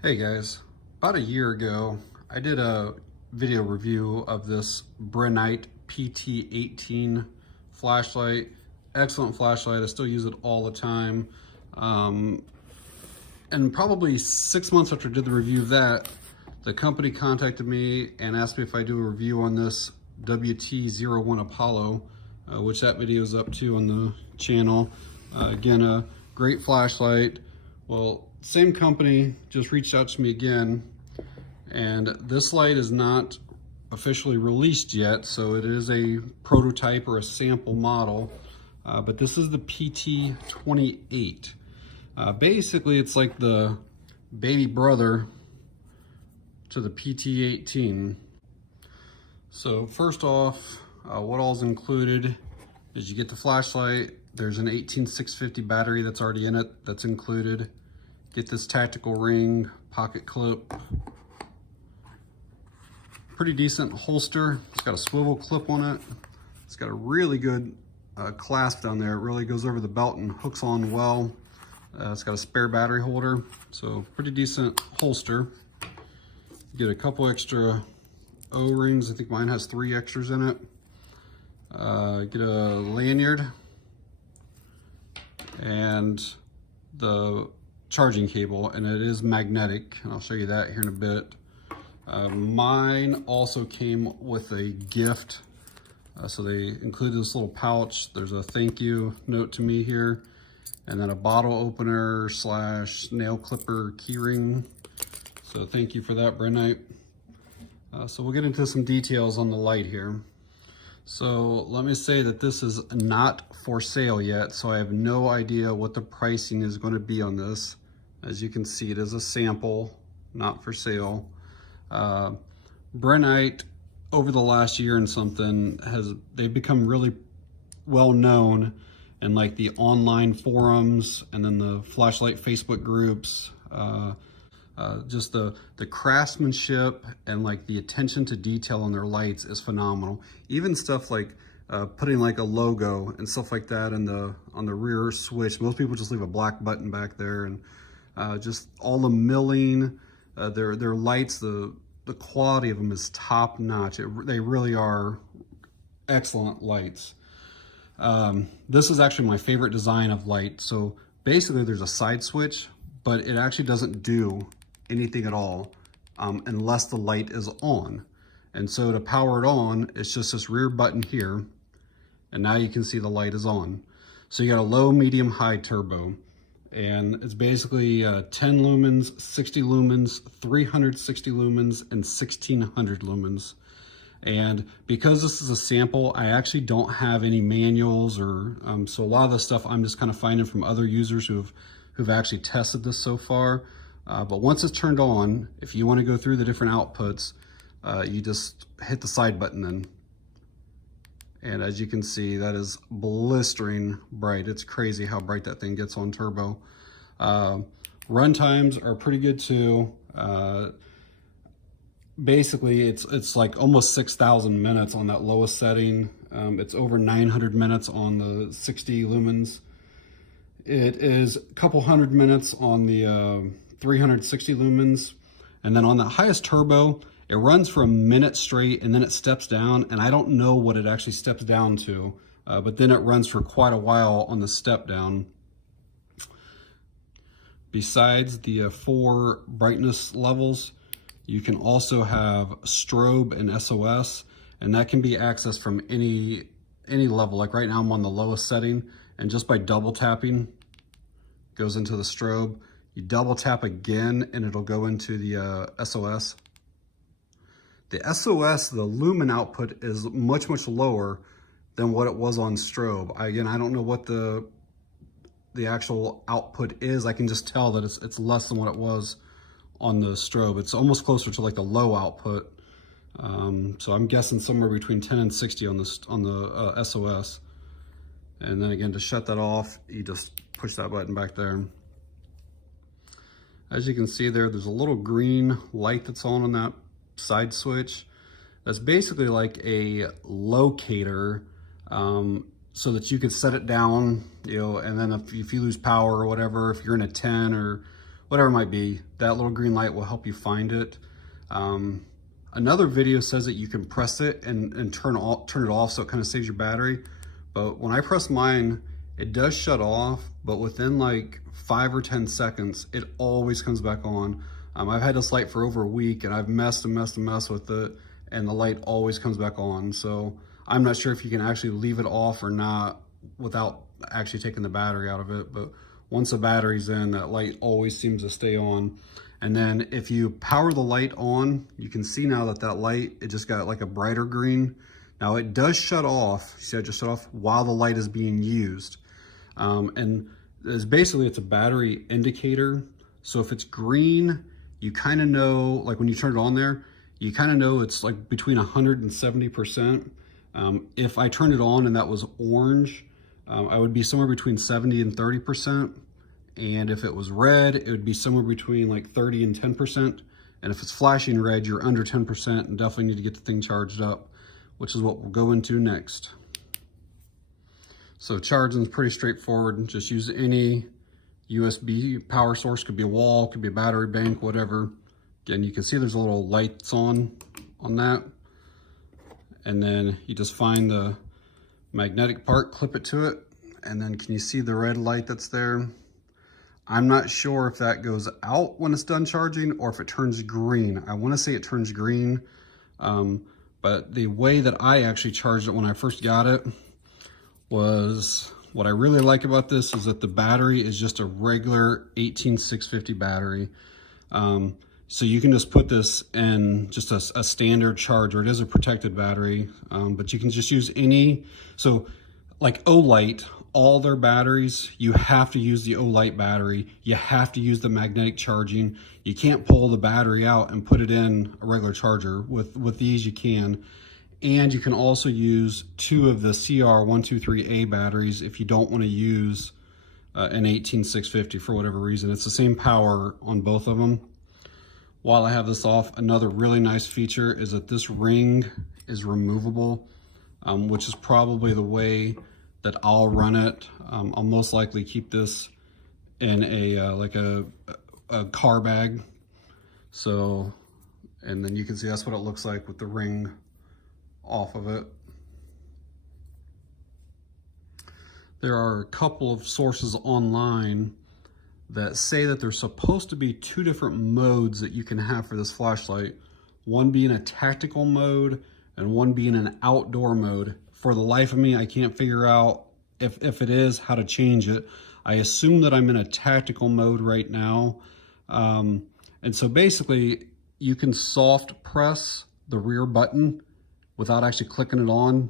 Hey guys, about a year ago, I did a video review of this Brinyte PT28 flashlight. Excellent flashlight, I still use it all the time. And probably 6 months after I did the review of that, the company contacted me and asked me if I do a review on this WT01 Apollo, which that video is up to on the channel. Again, a great flashlight. Well, same company just reached out to me again, and this light is not officially released yet, so it is a prototype or a sample model, but this is the PT28. Basically, it's like the baby brother to the PT18. So first off, what all's included is you get the flashlight. There's an 18650 battery that's already in it, that's included. Get this tactical ring, pocket clip. Pretty decent holster. It's got a swivel clip on it. It's got a really good clasp down there. It really goes over the belt and hooks on well. It's got a spare battery holder, so pretty decent holster. You get a couple extra O-rings. I think mine has 3 extras in it. Get a lanyard and the charging cable, and it is magnetic, and I'll show you that here in a bit. Mine also came with a gift, so they included this little pouch. There's a thank you note to me here, and then a bottle opener / nail clipper keyring. So thank you for that, Brinyte. So we'll get into some details on the light here. So let me say that this is not for sale yet, so I have no idea what the pricing is going to be on this. As you can see, it is a sample, not for sale. Brinyte, over the last year and something, they've become really well known in like the online forums and then the flashlight Facebook groups. Just the craftsmanship and like the attention to detail on their lights is phenomenal. Even stuff like putting like a logo and stuff like that on the rear switch. Most people just leave a black button back there, and just all the milling, their lights, the quality of them is top notch. They really are excellent lights. This is actually my favorite design of light. So basically there's a side switch, but it actually doesn't do anything at all unless the light is on. And so to power it on, it's just this rear button here, and now you can see the light is on. So you got a low, medium, high turbo, and it's basically 10 lumens, 60 lumens, 360 lumens, and 1600 lumens. And because this is a sample, I actually don't have any manuals, or so a lot of the stuff I'm just kind of finding from other users who've actually tested this so far. But once it's turned on, if you want to go through the different outputs, you just hit the side button then. And as you can see, that is blistering bright. It's crazy how bright that thing gets on turbo. Run times are pretty good too. Basically, it's like almost 6,000 minutes on that lowest setting. It's over 900 minutes on the 60 lumens. It is a couple hundred minutes on the 360 lumens. And then on the highest turbo, it runs for a minute straight and then it steps down, and I don't know what it actually steps down to, but then it runs for quite a while on the step down. Besides the 4 brightness levels, you can also have strobe and SOS, and that can be accessed from any level. Like right now I'm on the lowest setting, and just by double tapping, goes into the strobe. You double tap again and it'll go into the SOS. The SOS, the lumen output, is much, much lower than what it was on strobe. Again, I don't know what the actual output is. I can just tell that it's less than what it was on the strobe. It's almost closer to like the low output. So I'm guessing somewhere between 10 and 60 on the SOS. And then again, to shut that off, you just push that button back there. As you can see there's a little green light that's on that side switch. That's basically like a locator, so that you could set it down, and then if you lose power or whatever, if you're in a 10 or whatever it might be, that little green light will help you find it. Another video says that you can press it and turn it off, so it kind of saves your battery. But when I press mine, it does shut off, but within like 5 or 10 seconds, it always comes back on. I've had this light for over a week, and I've messed with it, and the light always comes back on. So I'm not sure if you can actually leave it off or not without actually taking the battery out of it. But once the battery's in, that light always seems to stay on. And then if you power the light on, you can see now that that light, it just got like a brighter green. Now it does shut off. See, I just shut off while the light is being used. And it's a battery indicator. So if it's green, you kind of know, like when you turn it on there, you kind of know it's like between 100 and 70%. If I turned it on and that was orange, I would be somewhere between 70 and 30%. And if it was red, it would be somewhere between like 30 and 10%. And if it's flashing red, you're under 10% and definitely need to get the thing charged up, which is what we'll go into next. So charging is pretty straightforward. Just use any USB power source. Could be a wall, could be a battery bank, whatever. Again, you can see there's a little lights on that. And then you just find the magnetic part, clip it to it. And then can you see the red light that's there? I'm not sure if that goes out when it's done charging or if it turns green. I want to say it turns green, but the way that I actually charged it when I first got it was, what I really like about this is that the battery is just a regular 18650 battery. So you can just put this in just a standard charger. It is a protected battery, but you can just use any, so like Olight, all their batteries, you have to use the Olight battery. You have to use the magnetic charging. You can't pull the battery out and put it in a regular charger. With these you can. And you can also use 2 of the CR123A batteries if you don't want to use an 18650 for whatever reason. It's the same power on both of them. While I have this off, another really nice feature is that this ring is removable, which is probably the way that I'll run it. I'll most likely keep this in a car bag. So, and then you can see that's what it looks like with the ring off of it. There are a couple of sources online that say that there's supposed to be 2 different modes that you can have for this flashlight. One being a tactical mode and one being an outdoor mode. For the life of me, I can't figure out if it is, how to change it. I assume that I'm in a tactical mode right now. And so basically, you can soft press the rear button without actually clicking it on.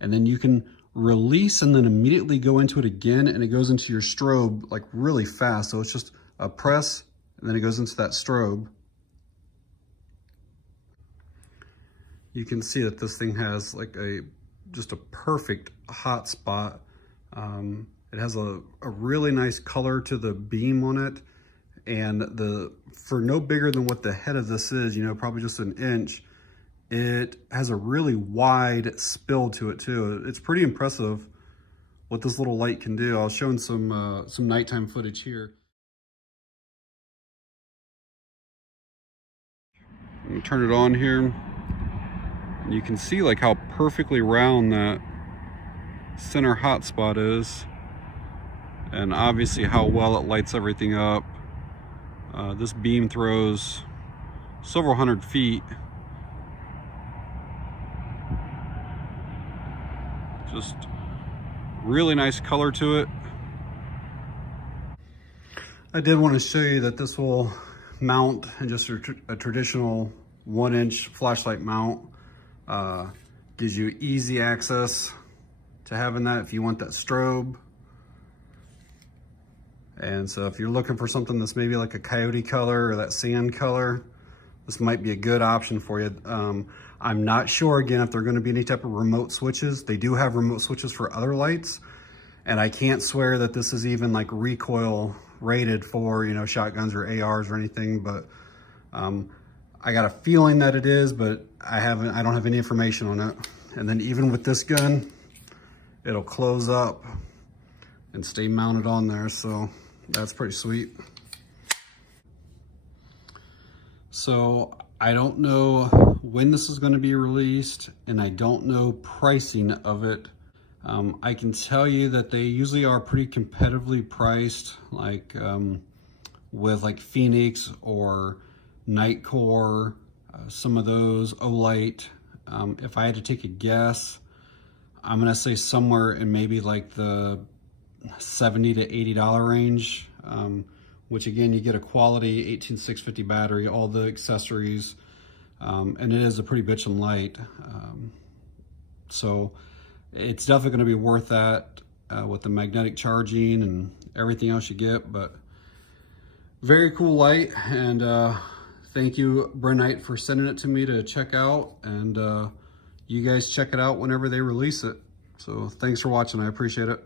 And then you can release and then immediately go into it again, and it goes into your strobe like really fast. So it's just a press and then it goes into that strobe. You can see that this thing has like just a perfect hot spot. It has a really nice color to the beam on it, and for no bigger than what the head of this is, probably just an inch, it has a really wide spill to it too. It's pretty impressive what this little light can do. I'll show some nighttime footage here. You turn it on here, and you can see like how perfectly round that center hotspot is, and obviously how well it lights everything up. This beam throws several hundred feet. Just really nice color to it. I did want to show you that this will mount in just a traditional 1-inch flashlight mount. Gives you easy access to having that if you want that strobe. And so if you're looking for something that's maybe like a coyote color or that sand color, this might be a good option for you. I'm not sure, again, if they're going to be any type of remote switches. They do have remote switches for other lights, and I can't swear that this is even like recoil rated for, shotguns or ARs or anything, but I got a feeling that it is, but I don't have any information on it. And then even with this gun, it'll close up and stay mounted on there, so that's pretty sweet. So I don't know when this is going to be released, and I don't know pricing of it. I can tell you that they usually are pretty competitively priced, like with like Phoenix or Nightcore, some of those, Olight. If I had to take a guess, I'm gonna say somewhere in maybe like the $70 to $80 range, which again, you get a quality 18650 battery, all the accessories, and it is a pretty bitchin' light. So it's definitely going to be worth that with the magnetic charging and everything else you get. But very cool light, and thank you, Brinyte, for sending it to me to check out, and you guys check it out whenever they release it. So thanks for watching. I appreciate it.